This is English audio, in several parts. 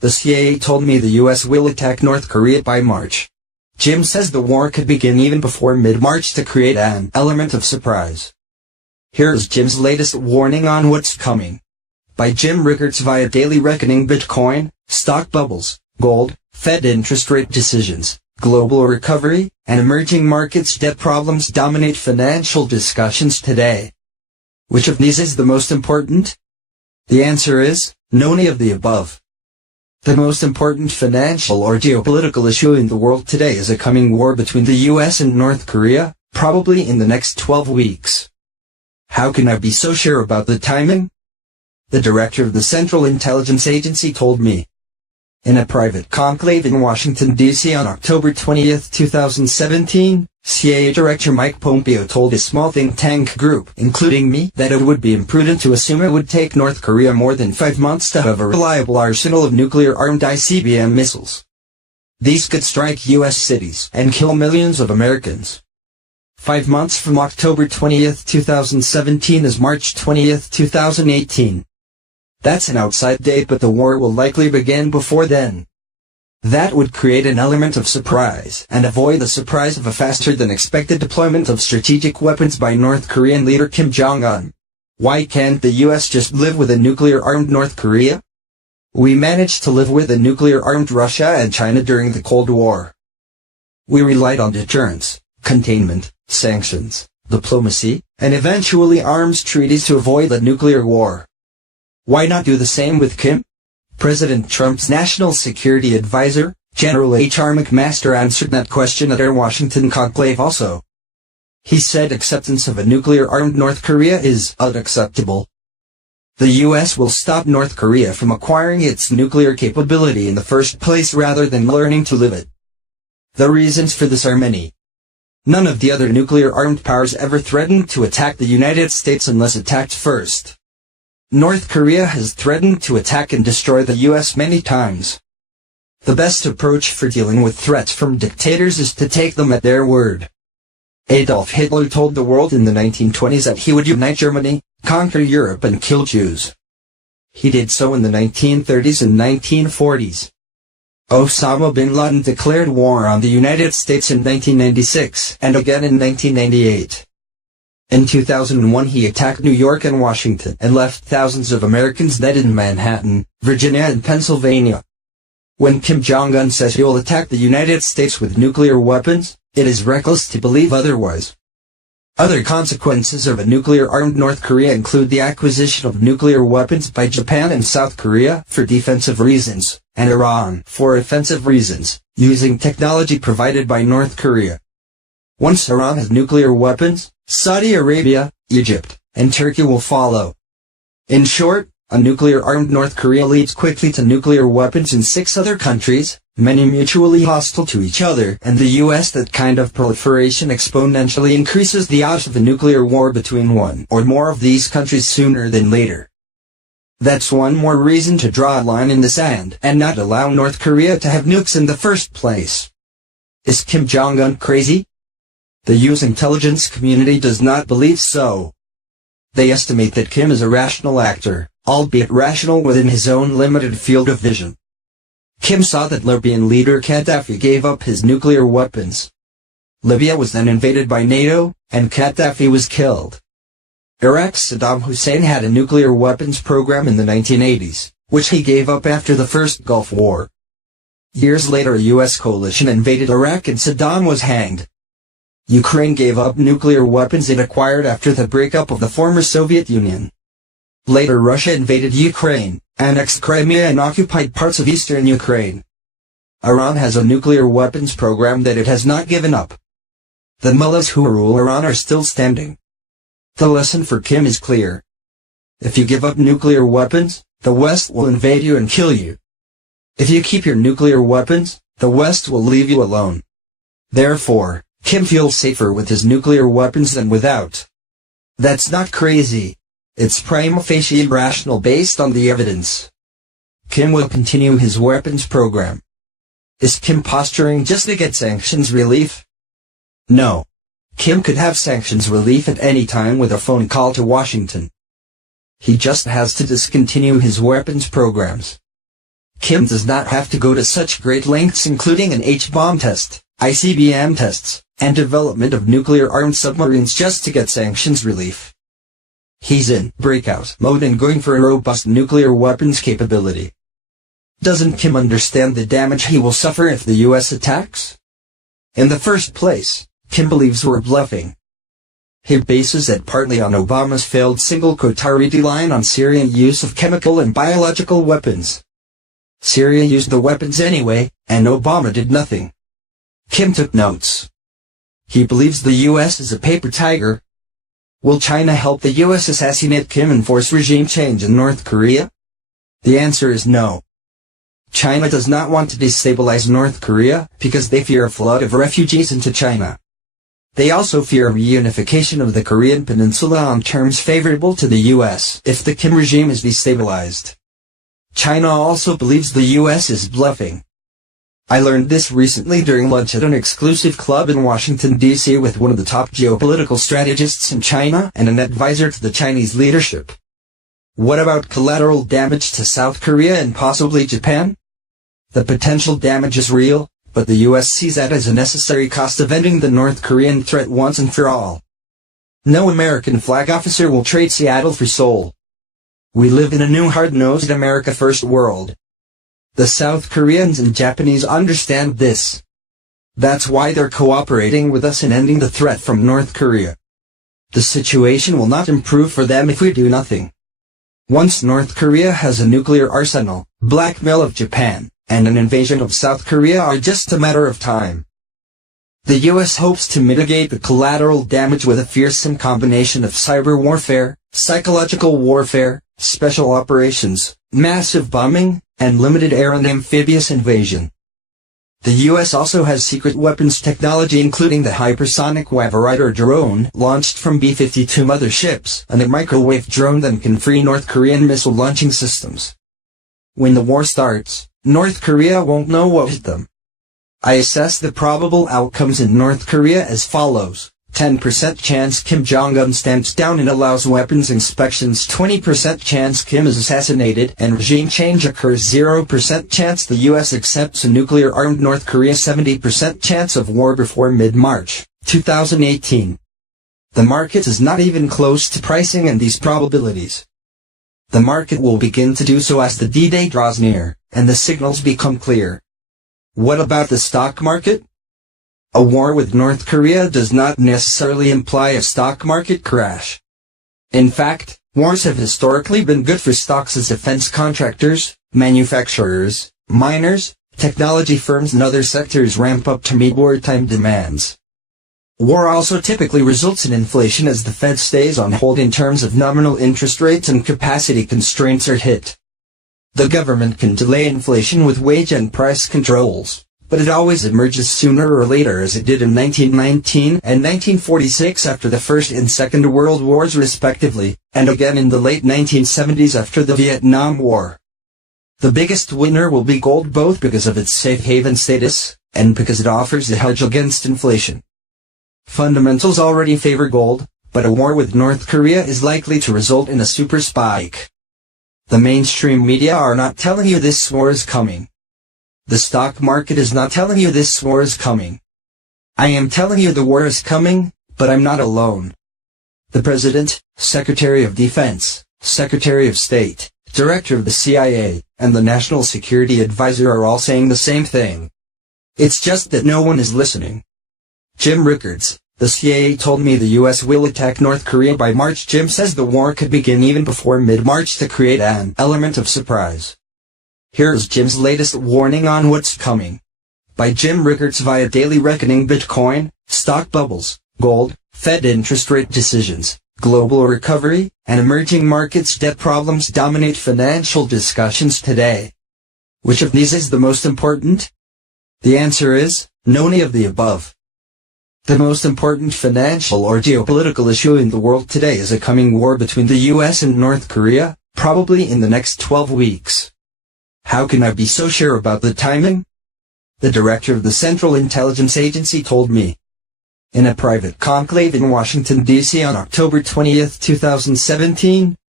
The CIA told me the US will attack North Korea by March. Jim says the war could begin even before mid-March to create an element of surprise. Here's Jim's latest warning on what's coming. By Jim Rickards via Daily Reckoning. Bitcoin, stock bubbles, gold, Fed interest rate decisions, global recovery, and emerging markets debt problems dominate financial discussions today. Which of these is the most important? The answer is, none of the above. The most important financial or geopolitical issue in the world today is a coming war between the US and North Korea, probably in the next 12 weeks. How can I be so sure about the timing? The director of the Central Intelligence Agency told me. In a private conclave in Washington, D.C. on October 20, 2017, CIA Director Mike Pompeo told a small think tank group, including me, that it would be imprudent to assume it would take North Korea more than 5 months to have a reliable arsenal of nuclear-armed ICBM missiles. These could strike U.S. cities and kill millions of Americans. 5 months from October 20, 2017 is March 20, 2018. That's an outside date, but the war will likely begin before then. That would create an element of surprise and avoid the surprise of a faster-than-expected deployment of strategic weapons by North Korean leader Kim Jong-un. Why can't the US just live with a nuclear-armed North Korea? We managed to live with a nuclear-armed Russia and China during the Cold War. We relied on deterrence, containment, sanctions, diplomacy, and eventually arms treaties to avoid a nuclear war. Why not do the same with Kim? President Trump's National Security Advisor, General H.R. McMaster, answered that question at our Washington conclave also. He said acceptance of a nuclear-armed North Korea is unacceptable. The U.S. will stop North Korea from acquiring its nuclear capability in the first place rather than learning to live it. The reasons for this are many. None of the other nuclear-armed powers ever threatened to attack the United States unless attacked first. North Korea has threatened to attack and destroy the U.S. many times. The best approach for dealing with threats from dictators is to take them at their word. Adolf Hitler told the world in the 1920s that he would unite Germany, conquer Europe, and kill Jews. He did so in the 1930s and 1940s. Osama bin Laden declared war on the United States in 1996, and again in 1998. In 2001 he attacked New York and Washington and left thousands of Americans dead in Manhattan, Virginia and Pennsylvania. When Kim Jong-un says he will attack the United States with nuclear weapons, it is reckless to believe otherwise. Other consequences of a nuclear-armed North Korea include the acquisition of nuclear weapons by Japan and South Korea for defensive reasons, and Iran for offensive reasons, using technology provided by North Korea. Once Iran has nuclear weapons, Saudi Arabia, Egypt, and Turkey will follow. In short, a nuclear-armed North Korea leads quickly to nuclear weapons in 6 other countries, many mutually hostile to each other, and the US. That kind of proliferation exponentially increases the odds of a nuclear war between one or more of these countries sooner than later. That's one more reason to draw a line in the sand and not allow North Korea to have nukes in the first place. Is Kim Jong-un crazy? The US intelligence community does not believe so. They estimate that Kim is a rational actor, albeit rational within his own limited field of vision. Kim saw that Libyan leader Gaddafi gave up his nuclear weapons. Libya was then invaded by NATO, and Gaddafi was killed. Iraq's Saddam Hussein had a nuclear weapons program in the 1980s, which he gave up after the first Gulf War. Years later a US coalition invaded Iraq and Saddam was hanged. Ukraine gave up nuclear weapons it acquired after the breakup of the former Soviet Union. Later Russia invaded Ukraine, annexed Crimea and occupied parts of eastern Ukraine. Iran has a nuclear weapons program that it has not given up. The mullahs who rule Iran are still standing. The lesson for Kim is clear. If you give up nuclear weapons, the West will invade you and kill you. If you keep your nuclear weapons, the West will leave you alone. Therefore, Kim feels safer with his nuclear weapons than without. That's not crazy. It's prima facie rational based on the evidence. Kim will continue his weapons program. Is Kim posturing just to get sanctions relief? No. Kim could have sanctions relief at any time with a phone call to Washington. He just has to discontinue his weapons programs. Kim does not have to go to such great lengths, including an H-bomb test, ICBM tests, and development of nuclear-armed submarines just to get sanctions relief. He's in breakout mode and going for a robust nuclear weapons capability. Doesn't Kim understand the damage he will suffer if the US attacks? In the first place, Kim believes we're bluffing. He bases it partly on Obama's failed single-quote treaty line on Syrian use of chemical and biological weapons. Syria used the weapons anyway, and Obama did nothing. Kim took notes. He believes the US is a paper tiger. Will China help the US assassinate Kim and force regime change in North Korea? The answer is no. China does not want to destabilize North Korea because they fear a flood of refugees into China. They also fear a reunification of the Korean peninsula on terms favorable to the US if the Kim regime is destabilized. China also believes the US is bluffing. I learned this recently during lunch at an exclusive club in Washington, D.C. with one of the top geopolitical strategists in China and an advisor to the Chinese leadership. What about collateral damage to South Korea and possibly Japan? The potential damage is real, but the US sees that as a necessary cost of ending the North Korean threat once and for all. No American flag officer will trade Seattle for Seoul. We live in a new hard-nosed America First world. The South Koreans and Japanese understand this. That's why they're cooperating with us in ending the threat from North Korea. The situation will not improve for them if we do nothing. Once North Korea has a nuclear arsenal, blackmail of Japan, and an invasion of South Korea are just a matter of time. The US hopes to mitigate the collateral damage with a fearsome combination of cyber warfare, psychological warfare, special operations, massive bombing, and limited air and amphibious invasion. The US also has secret weapons technology, including the hypersonic Waverider drone launched from B-52 motherships and a microwave drone that can free North Korean missile launching systems. When the war starts, North Korea won't know what hit them. I assess the probable outcomes in North Korea as follows. 10% chance Kim Jong-un stamps down and allows weapons inspections, 20% chance Kim is assassinated and regime change occurs, 0% chance the US accepts a nuclear-armed North Korea, 70% chance of war before mid-March 2018. The market is not even close to pricing in these probabilities. The market will begin to do so as the D-Day draws near, and the signals become clear. What about the stock market? A war with North Korea does not necessarily imply a stock market crash. In fact, wars have historically been good for stocks as defense contractors, manufacturers, miners, technology firms and other sectors ramp up to meet wartime demands. War also typically results in inflation as the Fed stays on hold in terms of nominal interest rates and capacity constraints are hit. The government can delay inflation with wage and price controls, but it always emerges sooner or later, as it did in 1919 and 1946 after the First and Second World Wars respectively, and again in the late 1970s after the Vietnam War. The biggest winner will be gold, both because of its safe haven status, and because it offers a hedge against inflation. Fundamentals already favor gold, but a war with North Korea is likely to result in a super spike. The mainstream media are not telling you this war is coming. The stock market is not telling you this war is coming. I am telling you the war is coming, but I'm not alone. The President, Secretary of Defense, Secretary of State, Director of the CIA, and the National Security Advisor are all saying the same thing. It's just that no one is listening. Jim Rickards, the CIA told me the US will attack North Korea by March. Jim says the war could begin even before mid-March to create an element of surprise. Here's Jim's latest warning on what's coming. By Jim Rickards via Daily Reckoning. Bitcoin, stock bubbles, gold, Fed interest rate decisions, global recovery, and emerging markets debt problems dominate financial discussions today. Which of these is the most important? The answer is, none of the above. The most important financial or geopolitical issue in the world today is a coming war between the US and North Korea, probably in the next 12 weeks. How can I be so sure about the timing? The director of the Central Intelligence Agency told me. In a private conclave in Washington, D.C. on October 20, 2017,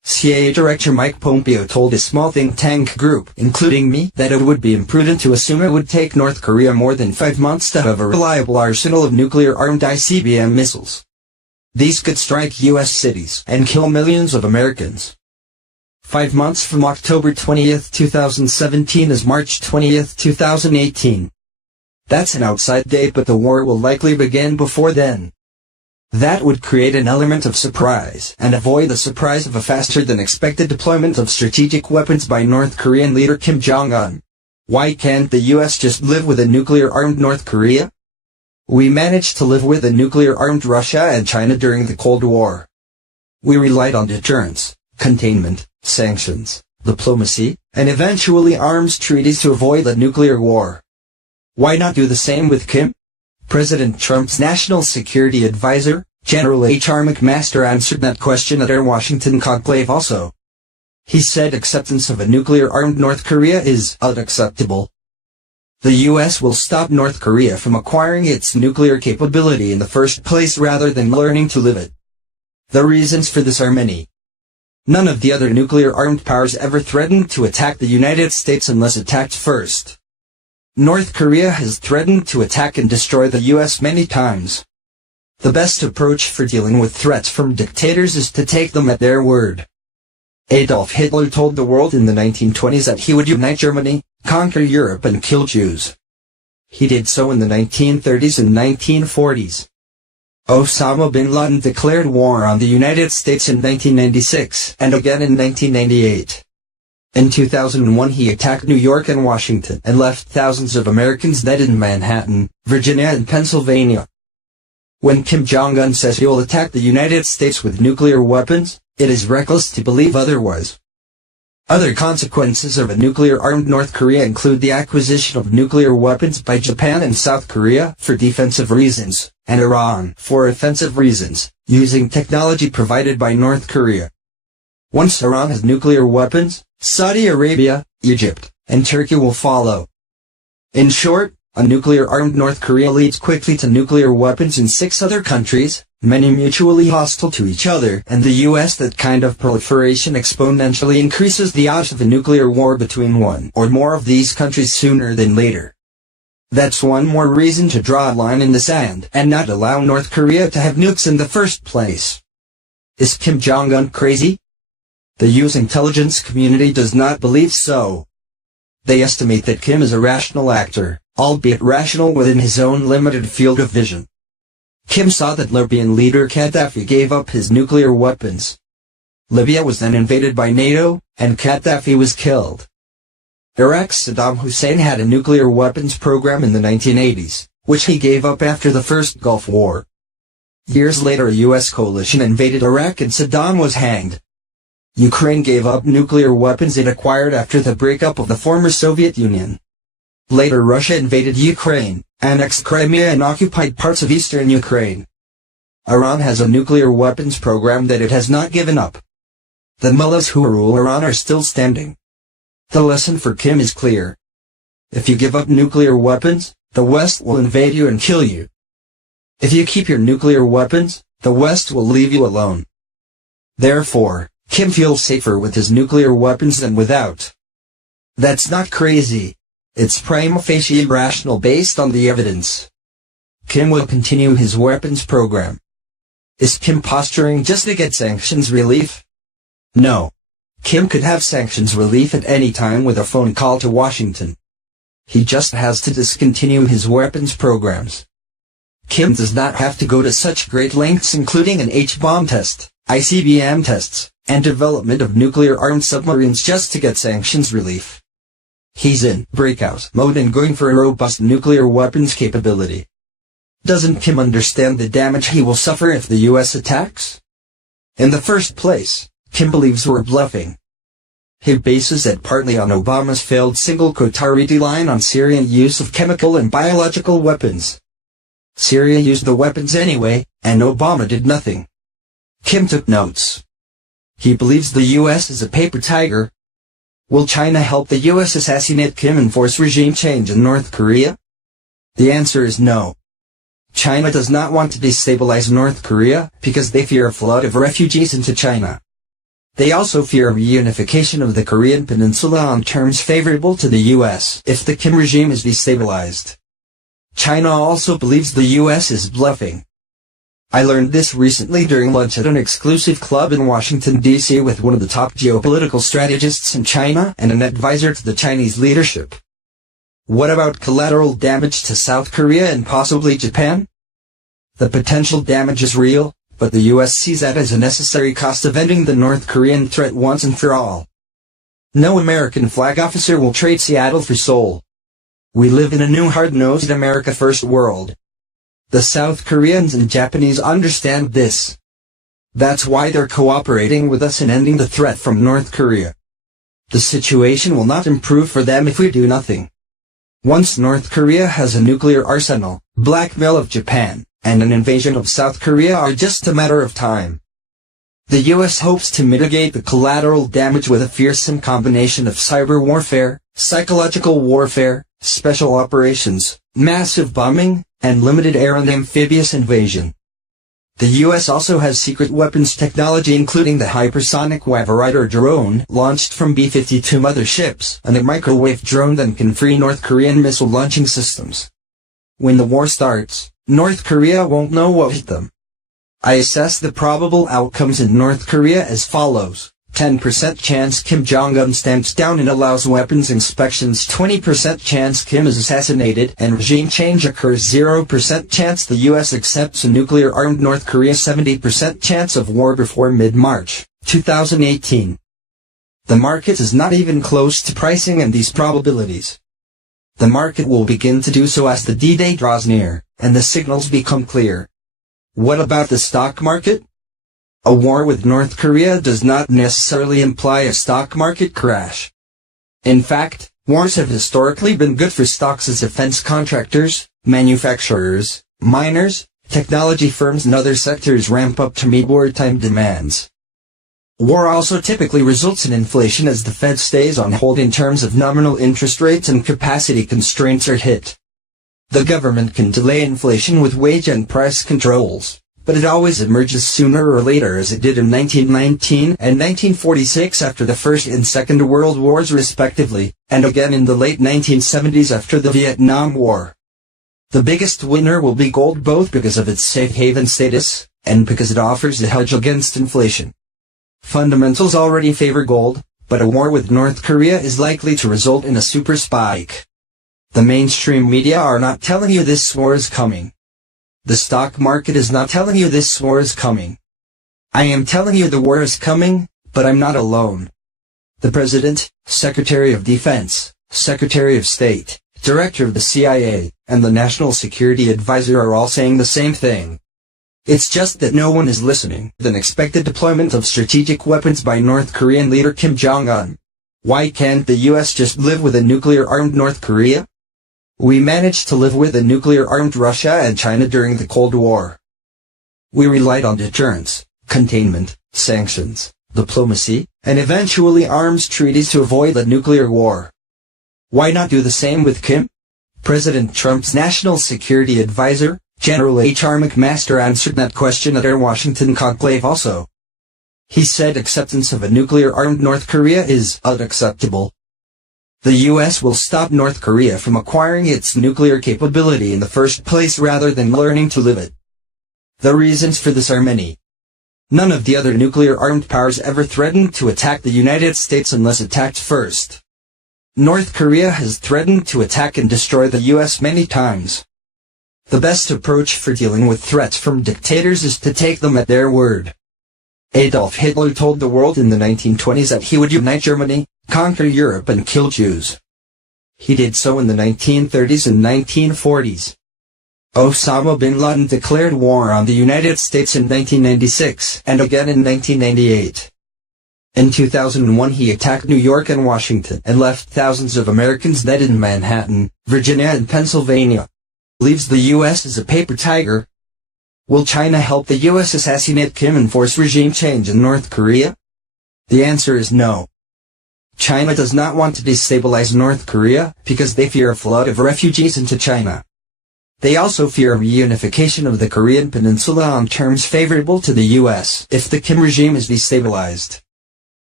CIA Director Mike Pompeo told a small think tank group, including me, that it would be imprudent to assume it would take North Korea more than 5 months to have a reliable arsenal of nuclear-armed ICBM missiles. These could strike U.S. cities and kill millions of Americans. 5 months from October 20, 2017 is March 20, 2018. That's an outside date, but the war will likely begin before then. That would create an element of surprise and avoid the surprise of a faster-than-expected deployment of strategic weapons by North Korean leader Kim Jong-un. Why can't the U.S. just live with a nuclear-armed North Korea? We managed to live with a nuclear-armed Russia and China during the Cold War. We relied on deterrence, containment, sanctions, diplomacy, and eventually arms treaties to avoid a nuclear war. Why not do the same with Kim? President Trump's National Security Advisor, General H.R. McMaster, answered that question at our Washington conclave also. He said acceptance of a nuclear-armed North Korea is unacceptable. The U.S. will stop North Korea from acquiring its nuclear capability in the first place rather than learning to live it. The reasons for this are many. None of the other nuclear-armed powers ever threatened to attack the United States unless attacked first. North Korea has threatened to attack and destroy the U.S. many times. The best approach for dealing with threats from dictators is to take them at their word. Adolf Hitler told the world in the 1920s that he would unite Germany, conquer Europe and kill Jews. He did so in the 1930s and 1940s. Osama bin Laden declared war on the United States in 1996 and again in 1998. In 2001 he attacked New York and Washington and left thousands of Americans dead in Manhattan, Virginia and Pennsylvania. When Kim Jong-un says he will attack the United States with nuclear weapons, it is reckless to believe otherwise. Other consequences of a nuclear-armed North Korea include the acquisition of nuclear weapons by Japan and South Korea for defensive reasons, and Iran for offensive reasons, using technology provided by North Korea. Once Iran has nuclear weapons, Saudi Arabia, Egypt, and Turkey will follow. In short, a nuclear-armed North Korea leads quickly to nuclear weapons in 6 other countries, many mutually hostile to each other, and the U.S. That kind of proliferation exponentially increases the odds of a nuclear war between one or more of these countries sooner than later. That's one more reason to draw a line in the sand and not allow North Korea to have nukes in the first place. Is Kim Jong-un crazy? The U.S. intelligence community does not believe so. They estimate that Kim is a rational actor, albeit rational within his own limited field of vision. Kim saw that Libyan leader Gaddafi gave up his nuclear weapons. Libya was then invaded by NATO, and Gaddafi was killed. Iraq's Saddam Hussein had a nuclear weapons program in the 1980s, which he gave up after the first Gulf War. Years later a U.S. coalition invaded Iraq and Saddam was hanged. Ukraine gave up nuclear weapons it acquired after the breakup of the former Soviet Union. Later Russia invaded Ukraine, annexed Crimea and occupied parts of eastern Ukraine. Iran has a nuclear weapons program that it has not given up. The mullahs who rule Iran are still standing. The lesson for Kim is clear. If you give up nuclear weapons, the West will invade you and kill you. If you keep your nuclear weapons, the West will leave you alone. Therefore, Kim feels safer with his nuclear weapons than without. That's not crazy. It's prima facie rational based on the evidence. Kim will continue his weapons program. Is Kim posturing just to get sanctions relief? No. Kim could have sanctions relief at any time with a phone call to Washington. He just has to discontinue his weapons programs. Kim does not have to go to such great lengths including an H-bomb test, ICBM tests, and development of nuclear-armed submarines just to get sanctions relief. He's in breakout mode and going for a robust nuclear weapons capability. Doesn't Kim understand the damage he will suffer if the U.S. attacks? In the first place, Kim believes we're bluffing. He bases it partly on Obama's failed single-quote treaty line on Syrian use of chemical and biological weapons. Syria used the weapons anyway, and Obama did nothing. Kim took notes. He believes the U.S. is a paper tiger. Will China help the U.S. assassinate Kim and force regime change in North Korea? The answer is no. China does not want to destabilize North Korea because they fear a flood of refugees into China. They also fear a reunification of the Korean peninsula on terms favorable to the US if the Kim regime is destabilized. China also believes the US is bluffing. I learned this recently during lunch at an exclusive club in Washington, D.C. with one of the top geopolitical strategists in China and an advisor to the Chinese leadership. What about collateral damage to South Korea and possibly Japan? The potential damage is real, but the US sees that as a necessary cost of ending the North Korean threat once and for all. No American flag officer will trade Seattle for Seoul. We live in a new hard-nosed America First world. The South Koreans and Japanese understand this. That's why they're cooperating with us in ending the threat from North Korea. The situation will not improve for them if we do nothing. Once North Korea has a nuclear arsenal, blackmail of Japan, and an invasion of South Korea are just a matter of time. The US hopes to mitigate the collateral damage with a fearsome combination of cyber warfare, psychological warfare, special operations, massive bombing, and limited air and amphibious invasion. The US also has secret weapons technology including the hypersonic Waverider drone launched from B-52 motherships and a microwave drone that can free North Korean missile launching systems. When the war starts, North Korea won't know what hit them. I assess the probable outcomes in North Korea as follows. 10% chance Kim Jong-un stamps down and allows weapons inspections, 20% chance Kim is assassinated and regime change occurs, 0% chance the US accepts a nuclear-armed North Korea, 70% chance of war before mid-March 2018. The market is not even close to pricing in these probabilities. The market will begin to do so as the D-Day draws near, and the signals become clear. What about the stock market? A war with North Korea does not necessarily imply a stock market crash. In fact, wars have historically been good for stocks as defense contractors, manufacturers, miners, technology firms and other sectors ramp up to meet wartime demands. War also typically results in inflation as the Fed stays on hold in terms of nominal interest rates and capacity constraints are hit. The government can delay inflation with wage and price controls, but it always emerges sooner or later, as it did in 1919 and 1946 after the First and Second World Wars respectively, and again in the late 1970s after the Vietnam War. The biggest winner will be gold, both because of its safe haven status, and because it offers a hedge against inflation. Fundamentals already favor gold, but a war with North Korea is likely to result in a super spike. The mainstream media are not telling you this war is coming. The stock market is not telling you this war is coming. I am telling you the war is coming, but I'm not alone. The President, Secretary of Defense, Secretary of State, Director of the CIA, and the National Security Advisor are all saying the same thing. It's just that no one is listening. The expected deployment of strategic weapons by North Korean leader Kim Jong-un. Why can't the US just live with a nuclear-armed North Korea? We managed to live with a nuclear-armed Russia and China during the Cold War. We relied on deterrence, containment, sanctions, diplomacy, and eventually arms treaties to avoid a nuclear war. Why not do the same with Kim? President Trump's National Security Advisor, General H.R. McMaster, answered that question at our Washington conclave also. He said acceptance of a nuclear-armed North Korea is unacceptable. The U.S. will stop North Korea from acquiring its nuclear capability in the first place rather than learning to live it. The reasons for this are many. None of the other nuclear-armed powers ever threatened to attack the United States unless attacked first. North Korea has threatened to attack and destroy the U.S. many times. The best approach for dealing with threats from dictators is to take them at their word. Adolf Hitler told the world in the 1920s that he would unite Germany, conquer Europe and kill Jews. He did so in the 1930s and 1940s. Osama bin Laden declared war on the United States in 1996 and again in 1998. In 2001 he attacked New York and Washington and left thousands of Americans dead in Manhattan, Virginia and Pennsylvania. Leaves the U.S. as a paper tiger. Will China help the U.S. assassinate Kim and force regime change in North Korea? The answer is no. China does not want to destabilize North Korea because they fear a flood of refugees into China. They also fear a reunification of the Korean peninsula on terms favorable to the U.S. if the Kim regime is destabilized.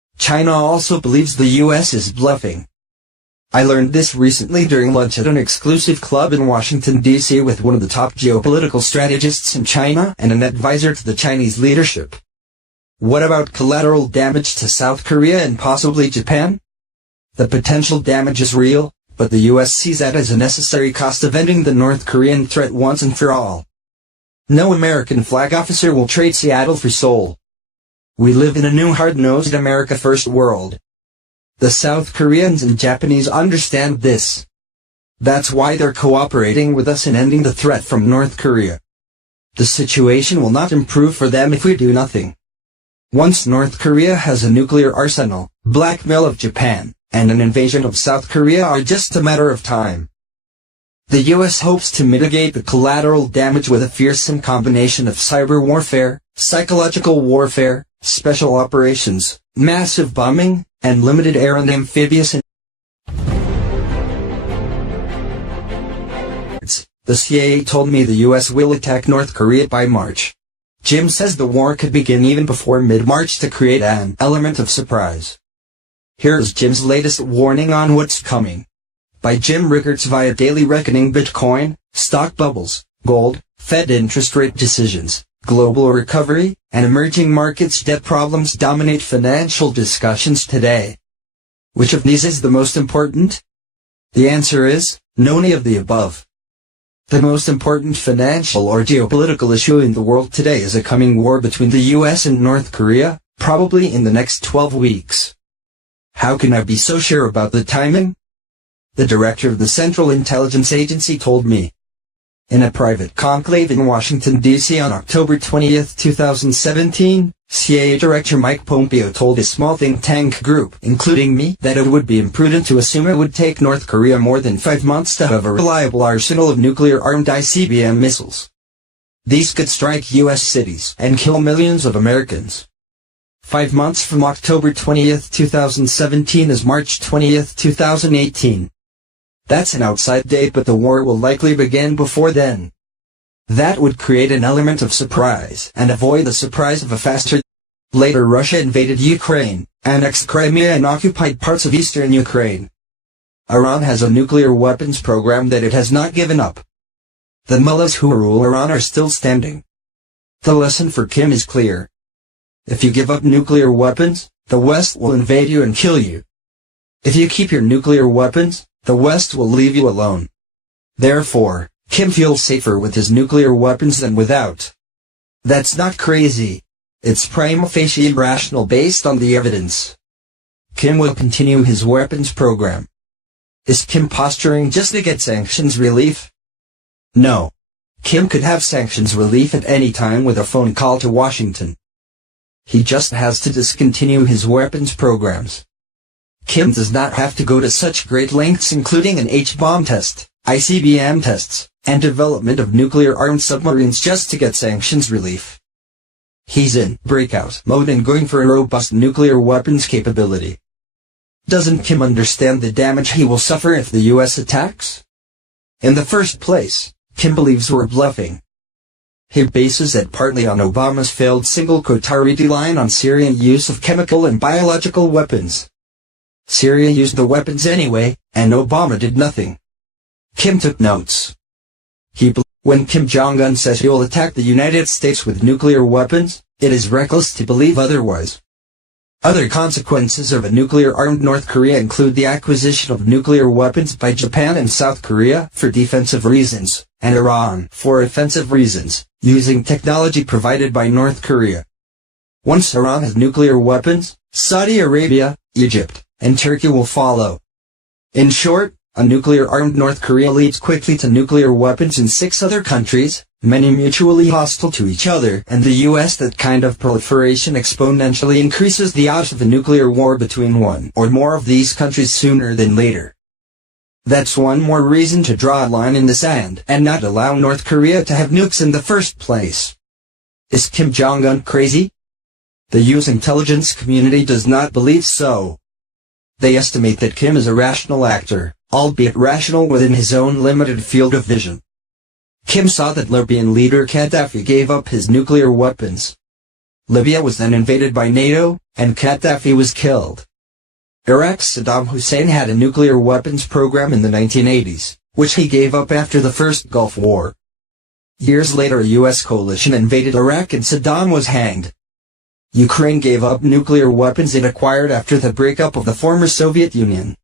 China also believes the US is bluffing. I learned this recently during lunch at an exclusive club in Washington, D.C. with one of the top geopolitical strategists in China and an advisor to the Chinese leadership. What about collateral damage to South Korea and possibly Japan? The potential damage is real, but the US sees that as a necessary cost of ending the North Korean threat once and for all. No American flag officer will trade Seattle for Seoul. We live in a new hard-nosed America First world. The South Koreans and Japanese understand this. That's why they're cooperating with us in ending the threat from North Korea. The situation will not improve for them if we do nothing. Once North Korea has a nuclear arsenal, blackmail of Japan, and an invasion of South Korea are just a matter of time. The US hopes to mitigate the collateral damage with a fearsome combination of cyber warfare, psychological warfare, special operations, massive bombing, and limited air and amphibious. The CIA told me the US will attack North Korea by March. Jim says the war could begin even before mid-March to create an element of surprise. Here's Jim's latest warning on what's coming. By Jim Rickards via Daily Reckoning. Bitcoin, stock bubbles, gold, Fed interest rate decisions, global recovery, and emerging markets debt problems dominate financial discussions today. Which of these is the most important? The answer is, none of the above. The most important financial or geopolitical issue in the world today is a coming war between the US and North Korea, probably in the next 12 weeks. How can I be so sure about the timing? The director of the Central Intelligence Agency told me. In a private conclave in Washington, D.C. on October 20, 2017, CIA Director Mike Pompeo told a small think tank group, including me, that it would be imprudent to assume it would take North Korea more than 5 months to have a reliable arsenal of nuclear-armed ICBM missiles. These could strike U.S. cities and kill millions of Americans. 5 months from October 20, 2017 is March 20, 2018. That's an outside date, but the war will likely begin before then. That would create an element of surprise and avoid the surprise of a faster. Later, Russia invaded Ukraine, annexed Crimea and occupied parts of eastern Ukraine. Iran has a nuclear weapons program that it has not given up. The mullahs who rule Iran are still standing. The lesson for Kim is clear. If you give up nuclear weapons, the West will invade you and kill you. If you keep your nuclear weapons, the West will leave you alone. Therefore, Kim feels safer with his nuclear weapons than without. That's not crazy. It's prima facie rational based on the evidence. Kim will continue his weapons program. Is Kim posturing just to get sanctions relief? No. Kim could have sanctions relief at any time with a phone call to Washington. He just has to discontinue his weapons programs. Kim does not have to go to such great lengths, including an H-bomb test, ICBM tests, and development of nuclear-armed submarines just to get sanctions relief. He's in breakout mode and going for a robust nuclear weapons capability. Doesn't Kim understand the damage he will suffer if the US attacks? In the first place, Kim believes we're bluffing. He bases it partly on Obama's failed single-quote line on Syrian use of chemical and biological weapons. Syria used the weapons anyway, and Obama did nothing. Kim took notes. When Kim Jong-un says he will attack the United States with nuclear weapons, it is reckless to believe otherwise. Other consequences of a nuclear-armed North Korea include the acquisition of nuclear weapons by Japan and South Korea for defensive reasons, and Iran for offensive reasons, using technology provided by North Korea. Once Iran has nuclear weapons, Saudi Arabia, Egypt, and Turkey will follow. In short, a nuclear-armed North Korea leads quickly to nuclear weapons in 6 other countries, many mutually hostile to each other, and the US. That kind of proliferation exponentially increases the odds of a nuclear war between one or more of these countries sooner than later. That's one more reason to draw a line in the sand and not allow North Korea to have nukes in the first place. Is Kim Jong-un crazy? The US intelligence community does not believe so. They estimate that Kim is a rational actor, albeit rational within his own limited field of vision. Kim saw that Libyan leader Gaddafi gave up his nuclear weapons. Libya was then invaded by NATO, and Gaddafi was killed. Iraq's Saddam Hussein had a nuclear weapons program in the 1980s, which he gave up after the First Gulf War. Years later, a U.S. coalition invaded Iraq and Saddam was hanged. Ukraine gave up nuclear weapons it acquired after the breakup of the former Soviet Union.